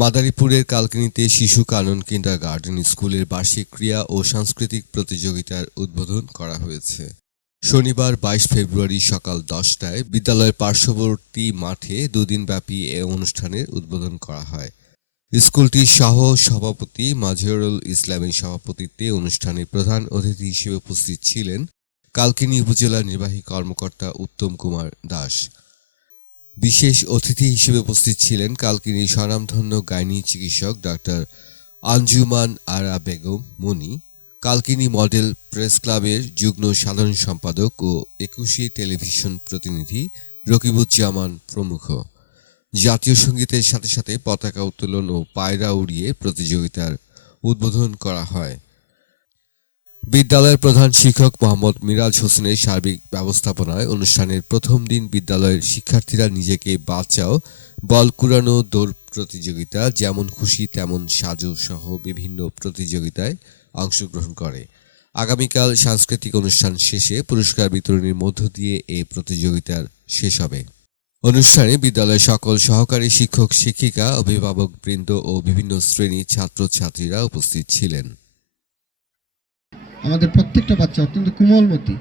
মাদারীপুরের কালকিনিতে শিশু কানন কিন্ডার গার্ডেন স্কুলের বার্ষিক ক্রিয়া ও সাংস্কৃতিক প্রতিযোগিতার উদ্বোধন করা হয়েছে। শনিবার বাইশ ফেব্রুয়ারি সকাল দশটায় বিদ্যালয়ের পার্শ্ববর্তী মাঠে দুদিনব্যাপী এ অনুষ্ঠানের উদ্বোধন করা হয়। স্কুলটির সহ সভাপতি মাজহারুল ইসলামের সভাপতিত্বে অনুষ্ঠানে প্রধান অতিথি হিসেবে উপস্থিত ছিলেন কালকিনি উপজেলা নির্বাহী কর্মকর্তা উত্তম কুমার দাস। বিশেষ অতিথি হিসেবে উপস্থিত ছিলেন কালকিনি স্বনামধন্য গাইনি চিকিৎসক doctor Anjuman Ara Begum Moni, Kalkini model press ক্লাবের যুগ্ম সাধারণ সম্পাদক ও একুশে টেলিভিশন প্রতিনিধি রকিবুজ্জামান প্রমুখ। জাতীয় সঙ্গীতের সাথে সাথে পতাকা উত্তোলন ও পায়রা উড়িয়ে প্রতিযোগিতার উদ্বোধন করা হয়। বিদ্যালয়ের প্রধান শিক্ষক মোহাম্মদ মিরাজ হোসেনের সার্বিক ব্যবস্থাপনায় অনুষ্ঠানের প্রথম দিন বিদ্যালয়ের শিক্ষার্থীরা নিজেকে বাঁচাও, বল কুড়ানো, দৌড় প্রতিযোগিতা যেমন খুশি তেমন সাজু সহ বিভিন্ন প্রতিযোগিতায় অংশগ্রহণ করে। আগামীকাল সাংস্কৃতিক অনুষ্ঠান শেষে পুরস্কার বিতরণের মধ্য দিয়ে এই প্রতিযোগিতার শেষ হবে। অনুষ্ঠানে বিদ্যালয়ের সকল সহকারী শিক্ষক, শিক্ষিকা অভিভাবক বৃন্দ ও বিভিন্ন শ্রেণির ছাত্রছাত্রীরা উপস্থিত ছিলেন। আমাদের প্রত্যেকটা বাচ্চা অত্যন্ত কোমলমতি,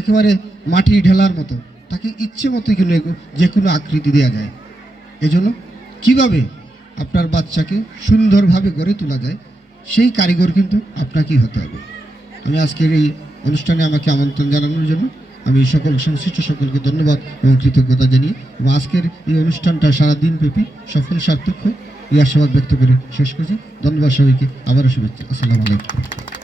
একেবারে মাটি ঢেলার মতো, তাকে ইচ্ছে মতো কিন্তু যে কোনো আকৃতি দেওয়া যায়। এজন্য কীভাবে আপনার বাচ্চাকে সুন্দরভাবে গড়ে তোলা যায়, সেই কারিগর কিন্তু আপনাকেই হতে হবে। আমি আজকের এই অনুষ্ঠানে আমাকে আমন্ত্রণ জানানোর জন্য আমি সকল সংশ্লিষ্ট সকলকে ধন্যবাদ এবং কৃতজ্ঞতা জানিয়ে এবং আজকের এই অনুষ্ঠানটা সারা দিন ব্যাপী সফল, সার্থক হোক, এই আশাবাদ ব্যক্ত করে শেষ করছি। ধন্যবাদ সবাইকে। আবারও শুভেচ্ছা। আসসালামু আলাইকুম।